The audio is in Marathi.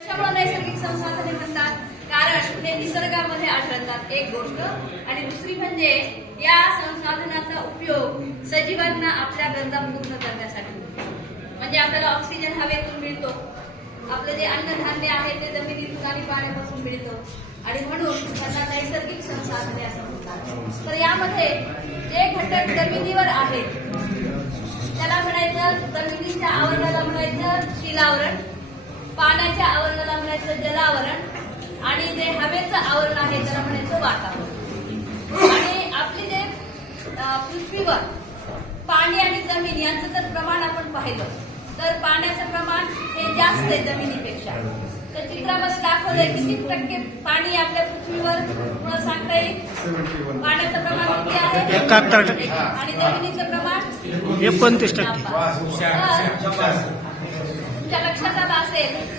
कशामुळे नैसर्गिक संसाधने म्हणतात? कारण ते निसर्गामध्ये आढळतात एक गोष्ट, आणि दुसरी म्हणजे या संसाधनाचा उपयोग सजीवांना आपल्या गरजा पूर्ण करण्यासाठी, म्हणजे आपल्याला ऑक्सिजन हवेतून मिळतो, आपलं जे अन्नधान्य आहे ते जमिनीतून आणि पाण्यापासून मिळतं, आणि म्हणून त्यांना नैसर्गिक संसाधने असं म्हणतात. तर यामध्ये जे घटक जमिनीवर आहेत त्याला म्हणायचं, जमिनीच्या आवरणाला म्हणायचं शिलावरण, पाण्याच्या आवरणाला म्हणायचं जलावरण, आणि जे हवेचं आवरण आहे त्याला म्हणायचं वातावरण. आणि आपली जे पृथ्वीवर पाणी आणि जमीन यांचं जर प्रमाण आपण पाहिलं तर पाण्याचं प्रमाण हे जास्त आहे जमिनीपेक्षा. तर चित्रामध्ये दाखवलंय किती टक्के पाणी आपल्या पृथ्वीवर तुम्हाला सांगता येईल? पाण्याचं प्रमाण किती आहे? 71%. आणि जमिनीचं प्रमाण 29%. तुमच्या लक्षात आलं असेल